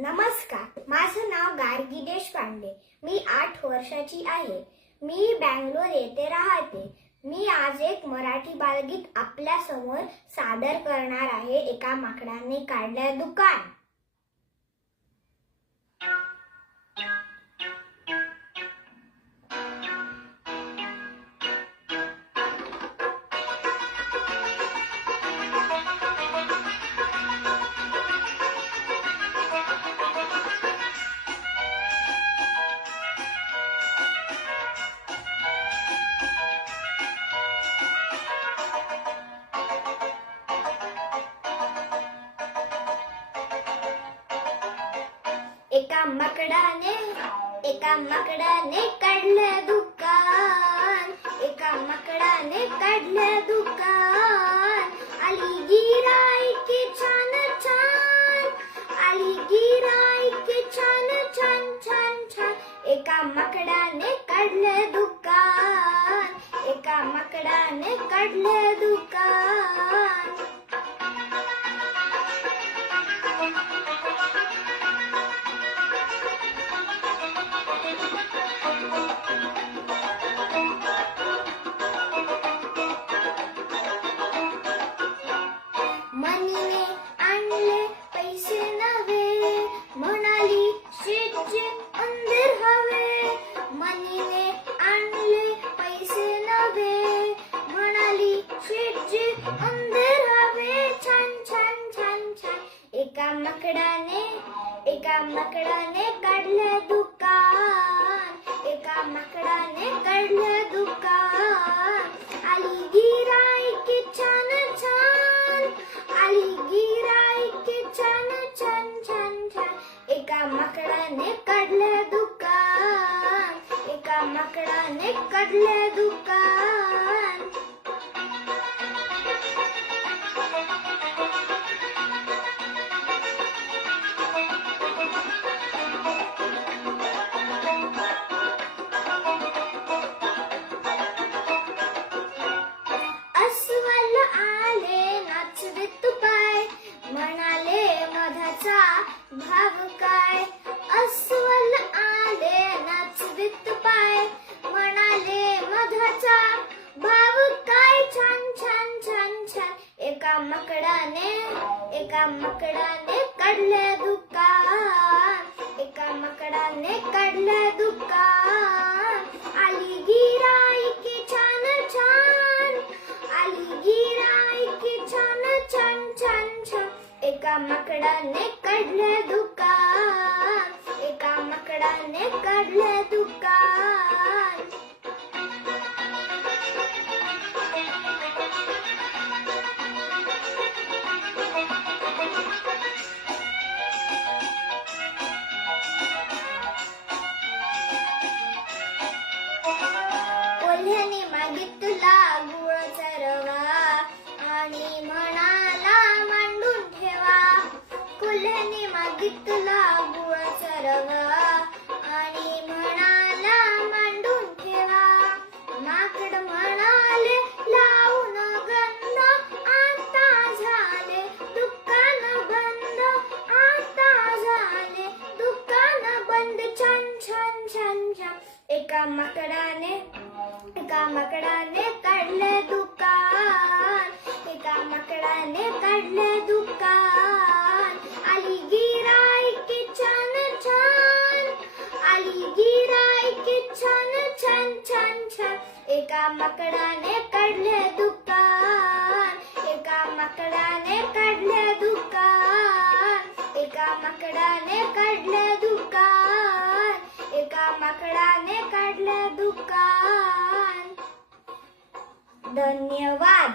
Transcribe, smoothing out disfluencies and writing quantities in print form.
नमस्कार, माझं नाव गार्गी देशपांडे. मी 8 वर्षाची आहे. मी बंगलोर येथे राहते. मी आज एक मराठी बालगीत आपल्या समोर सादर करणार आहे. एका माकडाने काढलं दुकान. एका माकडाने काढलं दुकान. एका माकडाने काढलं दुकान. आली गिऱ्हाईके छान छान. आली गिऱ्हाईके छान छान छान छान. एका माकडाने काढलं दुकान. एका माकडाने काढलं दुकान. मनीने आणले पैसे नवे. म्हणाली शेटचे उंदीर हवे. मनीने आणले पैसे नवे. म्हणाली शेटचे उंदीर हवे. छान छान छान छान. एका माकडाने काढलं दुकान. एका माकडाने काढलं दुकान. आली गिऱ्हाईके छान छान. आली गिऱ्हाईके छान छान छान छान. एका माकडाने काढलं दुकान. एका माकडाने काढलं दुकान. अस्वल आले नाचवीत पाय. म्हणाले मधाचा भाव काय. अस्वल आले नाचवीत पाय. म्हणाले मधाचा भाव काय. छान छान छान छान. एका माकडाने काढलं दुकान. एका माकडाने काढलं दुकान. आली गिऱ्हाईके छान छान. आली गिऱ्हाईके छान छान छान छान. एका माकडाने काढलं दुकान. एका माकडाने काढलं दुकान. कोल्ह्याने मागितला गुळाचा रवा. आणि म्हणाला मांडून ठेवा. कोल्ह्याने मागितला गुळाचा रवा. आणि म्हणाला मांडून ठेवा. माकड म्हणाले लावून गंध. आता झाले दुकान बंद. आता झाले दुकान बंद. छान छान छान छान. एका माकडाने काढलं दुकान. एका माकडाने काढलं दुकान. आली गिऱ्हाईके छान छान. आली गिऱ्हाईके छान छान छान छान. एका माकडाने काढलं दुकान. एका माकडाने काढलं दुकान. एका माकडाने काढलं दुकान. एका माकडाने काढलं दुकान. धन्यवाद.